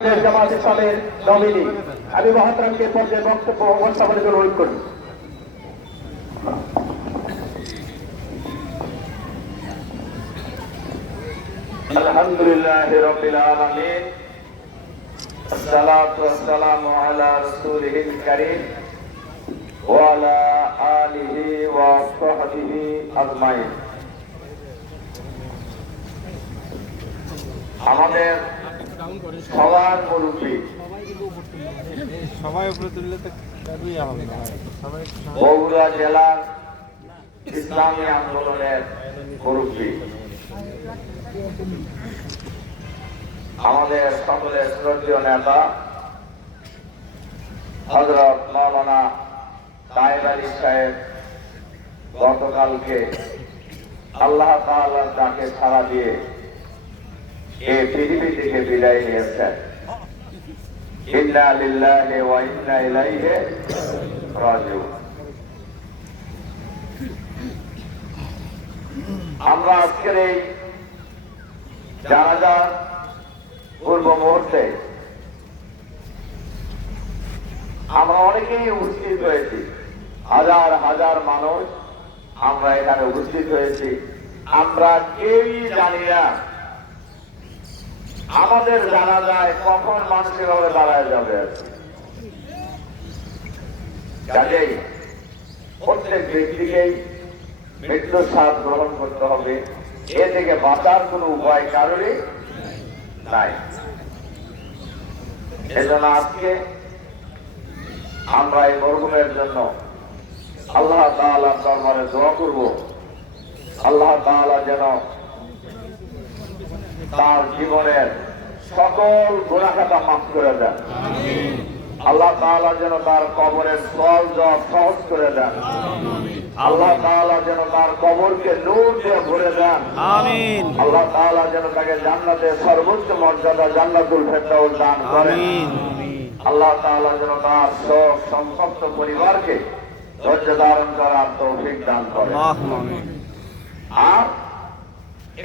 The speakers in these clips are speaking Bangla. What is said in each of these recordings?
জামাত ইসলামের নমিনি আমি মহাতারামকে পর্যায়ে বক্তব্য উপস্থাপনের জন্য অনুরোধ করি। আলহামদুলিল্লাহি রাব্বিল আলামিন আসসালাতু ওয়াসসালামু আলা রাসূলিহিল কারীম ওয়া আলা আলিহি ওয়া সাহবিহি আজমাইন। আমাদের সবার মুরব্বী বগুড়া জেলার ইসলামী আন্দোলনের মুরব্বী, আমাদের সকলের শ্রদ্ধেয় নেতা হযরত মাওলানা তায়েব আলী সাহেব গতকালকে আল্লাহ তাআলার ডাকে সাড়া দিয়ে এই পৃথিবী থেকে বিদায় নিয়েছেন। ইন্না লিল্লাহি ওয়া ইন্না ইলাইহি রাজিউন। আমরা আজকের এই জানাজার পূর্ব মুহূর্তে আমরা অনেকেই উপস্থিত হয়েছি, হাজার হাজার মানুষ আমরা এখানে উপস্থিত হয়েছি। আমরা কেউই জানি না আমাদের জানা যায় কখন মানুষের ভাবে দাঁড়ায় যাবে। কাজেই প্রত্যেক ব্যক্তিকেই মৃত্যুর স্বাদ গ্রহণ করতে হবে, এ থেকে বাঁচার কোন উপায় কারণে নাই। এজন্য আজকে আমরা এই মরহুমের জন্য আল্লাহ তাআলার দরবারে দোয়া করব, আল্লাহ তাআলা যেন তার জীবনের সকল গুনাহ খাতা মাফ করে দেন। আল্লাহ তাআলা যেন তার কবরের সওয়াল জবাব সহজ করে দেন। আল্লাহ তাআলা যেন তার কবরকে নূর দিয়ে ভরে দেন। আমিন। আল্লাহ তাআলা যেন তাকে জান্নাতের সর্বোচ্চ মর্যাদা জান্নাতুল ফেরদাউস দান করেন। আমিন। আল্লাহ তাআলা যেন তার শোক সংতপ্ত পরিবারকে ধৈর্য ধারণ করার তৌফিক দান করেন। আমিন। আর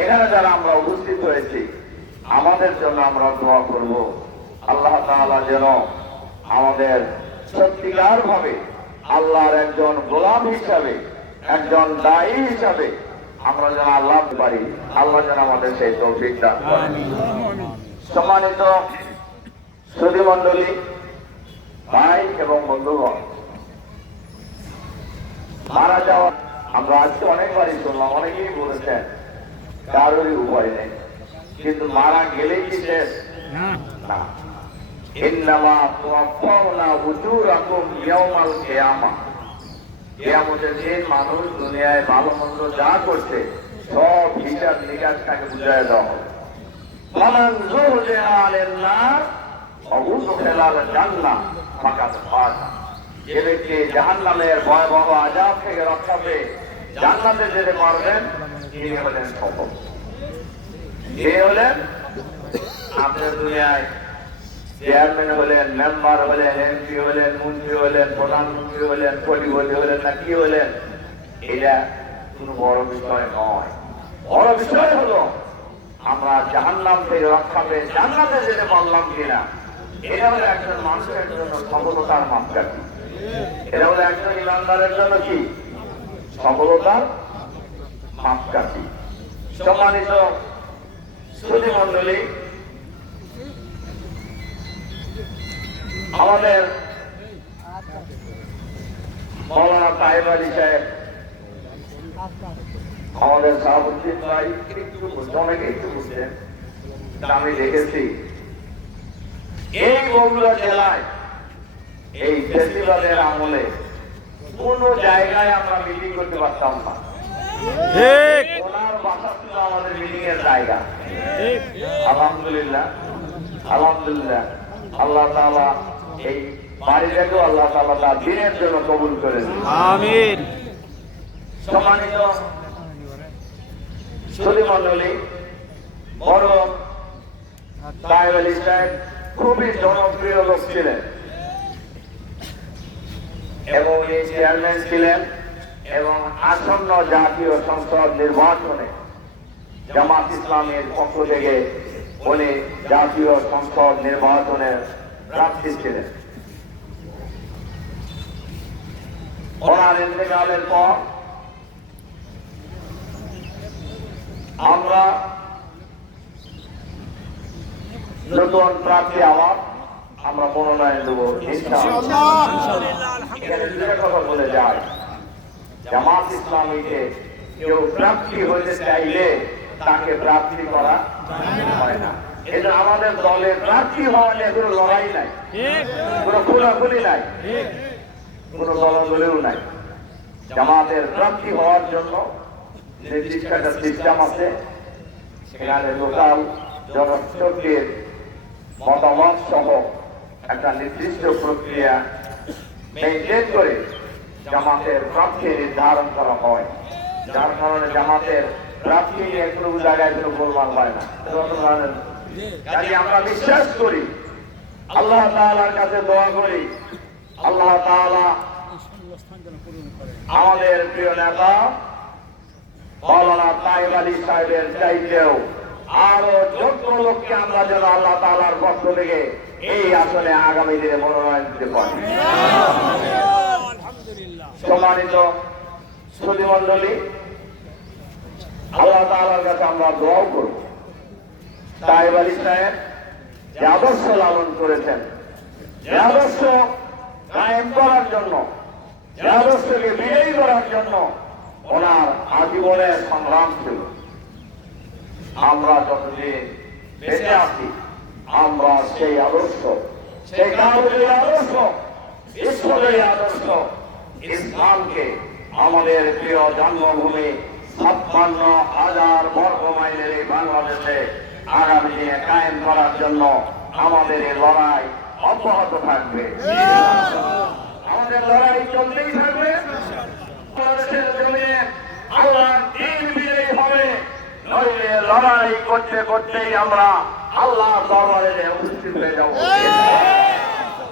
এখানে যারা আমরা উপস্থিত হয়েছি আমাদের জন্য আমরা দোয়া করব, আল্লাহ তাআলা যেন আমাদের সত্যিকার ভাবে আল্লাহর একজন গোলাম হিসাবে, একজন দায়ী হিসাবে আমরা যেন আল্লাহ পারি, আল্লাহ যেন আমাদের সেই তৌফিক দান করেন। সম্মানিত সুধী মণ্ডলী, ভাই এবং বন্ধুগণ, মারা যাওয়া আমরা আজকে অনেকবারই শুনলাম, অনেকেই বলেছেন কারোরই উপায় নেই, কিন্তু মারা গেলেই কি শেষ না। ইন্নামা তুওয়াফাউনা উজুরাকুম ইয়াওমাল কিয়ামাহ। কিয়ামতের দিন মানুষ দুনিয়ায় ভালো মন্দ যা করছে সব হিসাব নিকাশ তাকে বুঝায় দেওয়া হবে। ফামান যুহজিহা আনিন নার ওয়া উদখিলাল জান্নাহ ফাকাদ ফাজ। যে ব্যক্তি জাহান্নামের ভয়াবহ আযাব থেকে রক্ষা পেয়ে জান্নাতে যেতে পারবেন তিনি হলেন সফল। কে হলেন? আপনার দুনিয়ায় চেয়ারম্যান হলেন, মেম্বার হলেন, এমপি হলেন, মন্ত্রী হলেন, প্রধানমন্ত্রী হলেন, কোটিপতি হলেন না কি হলেন, এটা কোন বড় বিষয় নয়। বড় বিষয় হলো আমরা জাহান্নাম থেকে রক্ষা পেয়ে জান্নাতে যেতে পারলাম কিনা। এটা হলো একজন মানুষের জন্য সফলতার মাপকাঠি। এটা হলো একজন ইমানদারের জন্য কি সফলতার মাপকাঠি। সম্মানিত সুধী মণ্ডলী, আমাদের মাওলানা তায়েব আলী সাহেব, আমাদের শাহাবুদ্দিন ভাই একটু বুঝতে, অনেকে একটু বুঝছেন, আমি দেখেছি এই বগুড়া জেলায় এই ফেস্টিভ্যালের আমলে কোন জায়গায় আমরা মিটিং করতে পারতাম না। ওনার বাসা ছিল আমাদের মিটিং এর জায়গা। আলহামদুলিল্লাহ, আলহামদুলিল্লাহ, আল্লাহ তাআলা এই বাড়িটাকেও আল্লাহ তাআলা তার দিনের জন্য কবুল করেন। আমিন। সম্মানিত সুধী মণ্ডলী, বড় তায়েব আলী সাহেব খুবই জনপ্রিয় লোক ছিলেন এবং এই চেয়ারম্যান ছিলেন এবং আসন্ন জাতীয় সংসদ নির্বাচনে জামাত ইসলামের পক্ষ থেকে উনি জাতীয় সংসদ নির্বাচনের প্রার্থী ছিলেন। ওনার ইন্তেকালের পর আমরা নতুন প্রার্থী আবার আমরা মনোনয়ন দেব ইনশাআল্লাহ। এখানে দুটো কথা বলে যায়, জামাত ইসলামীকে কেউ প্রার্থী হতে চাইলে তাকে প্রার্থী করা হয় না। এটা আমাদের দলের প্রার্থী হওয়া নিয়ে কোনো লড়াই নাই, কোনো খোলাখুলি নাই, কোনো দলাদলেও নাই। জামাতের প্রার্থী হওয়ার জন্য নির্দিষ্ট একটা সিস্টেম আছে। সেখানে লোকাল জনশক্তির মতামত সহ একটা নির্দিষ্ট প্রক্রিয়া মেনটেন করে জামাতের প্রার্থী নির্ধারণ করা হয়, যার কারণে জামাতের প্রার্থী নিয়ে কোনো জায়গায় কোনো গোলমাল হয় না। আমরা বিশ্বাস করি, আল্লাহ তাআলার কাছে দোয়া করি, আল্লাহ তাআলা আমাদের প্রিয় নেতা মাওলানা তায়েব আলী সাহেবের চাইতেও আরো যোগ্য লোককে আমরা যেন আল্লাহ তাআলার পক্ষ থেকে এই আসনে আগামী দিনে মনোনয়ন দিতে পারি। সম্মানিত সুধীমণ্ডলী, আল্লাহ তাআলার কাছে আমরা দোয়াও করব, তায়েব আলী সাহেব যে আদর্শ লালন করেছেন, যে আদর্শ কায়েম করার জন্য, যে আদর্শকে বিজয়ী করার জন্য ওনার আজীবনের সংগ্রাম ছিল। আমরা যতদিন বেঁচে আছি আমরা সেই আদর্শ, সেই কালের আদর্শ, ঈশ্বরের আদর্শ, ইসলামকে আমাদের প্রিয় জন্মভূমি 56,000 বর্গ মাইলের এই বাংলাদেশে আগামী দিনে কায়েম করার জন্য আমাদের এই লড়াই অব্যাহত থাকবে। আমাদের লড়াই চলতেই থাকবে। বাংলাদেশের জমিনে আল্লাহর দ্বীন বিজয়ী হবে, নইলে লড়াই করতে করতেই আমরা আল্লাহর দরবারে উপস্থিত হয়ে যাব।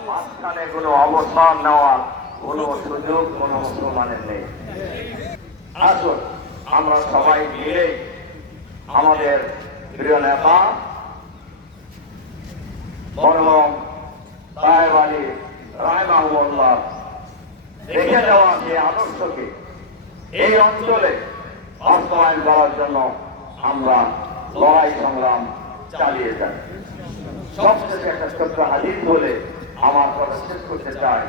মাঝখানে কোনো অবস্থান নেওয়ার কোনো সুযোগ কোনো মুসলমানের নেই। আসুন আমরা সবাই মিলে আমাদের প্রিয় নেতা মরহুম তায়েব আলী রাহিমাহুল্লাহ রেখে যাওয়া যে আদর্শকে এই অঞ্চলে বাস্তবায়ন করার জন্য আমরা লড়াই সংগ্রাম চালিয়ে যাই। সবশেষে একটা ছোট্ট হাদিস বলে আমার কথা শেষ করতে চাই।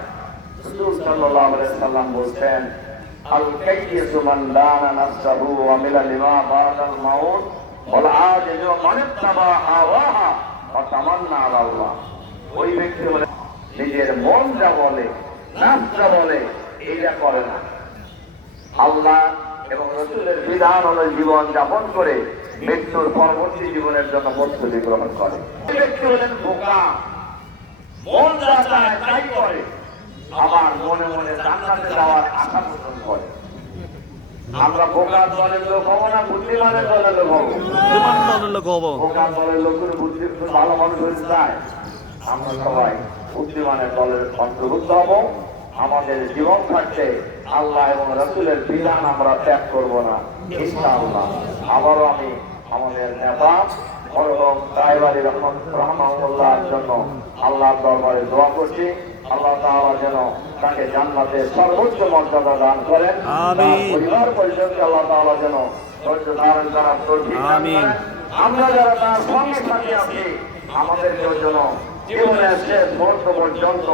রাসূল সাল্লাল্লাহু আলাইহি ওয়াসাল্লাম বলছেন, আল কাইয়িসু মান দানা নাফসাহু ওয়া আমিলা লিমা বাদাল মাউত ওয়াল আজিজু মান ইত্তাবা হাওয়াহা ওয়া তামান্না আলা আল্লাহ। ওই ব্যক্তি হলো নিজের মন যা বলে, নাফস যা বলে, এইটা করে না, আল্লাহ এবং রাসূলের বিধান অনুযায়ী জীবন যাপন করে মৃত্যুর পরবর্তী জীবনের জন্য প্রস্তুতি গ্রহণ করে। এই ব্যক্তি হলেন বোকা, মন যা চায় তাই করে, আবার মনে মনে জান্নাতে যাওয়ার আশা পোষণ করে। আমরা বোকার দলের লোক হবো না বুদ্ধিমানের দলের লোক হবো? বোকার দলের লোকের বুদ্ধি ভালো মানুষ হতে চায়। আমরা সবাই বুদ্ধিমানের দলের অন্তর্ভুক্ত হব। আমাদের জীবন থাকতে আল্লাহ এবং রাসূলের বিধান আমরা ত্যাগ করব না ইনশাআল্লাহ। আবারও আমি আমাদের নেতা মরহুম তায়েব আলী রাহিমাহুল্লাহর জন্য আল্লাহর দরবারে দোয়া করছি, আল্লাহ তাআলা যেন তাকে জান্নাতের সর্বোচ্চ মর্যাদা দান করেন। আমিন। পরিবার পরিজনকে আল্লাহ তাআলা যেন ধৈর্য ধারণ করার তৌফিক দান করেন। আমরা যারা তার সঙ্গে সাথে আছি আমাদেরকে যেন জীবনের শেষ মুহূর্ত পর্যন্ত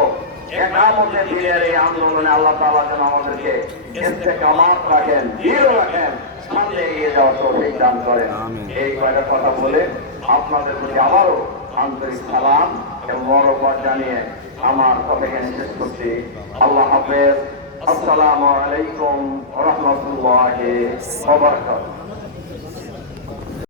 একামতে দিনের এই আন্দোলনে আল্লাহ তাআলা যেন আমাদেরকে ইস্তেকামাত রাখেন, দৃঢ় রাখেন, সামনে এগিয়ে যাওয়ার তৌফিক দান করেন। এই কয়টা কথা বলে আপনাদের প্রতি আবারও আন্তরিক সালাম এবং মোবারকবাদ জানিয়ে আমার কথা এখানে শেষ করছি। আল্লাহ হাফেজ। আসসালামু আলাইকুম ওয়া রাহমাতুল্লাহি ওয়া বারাকাতুহু।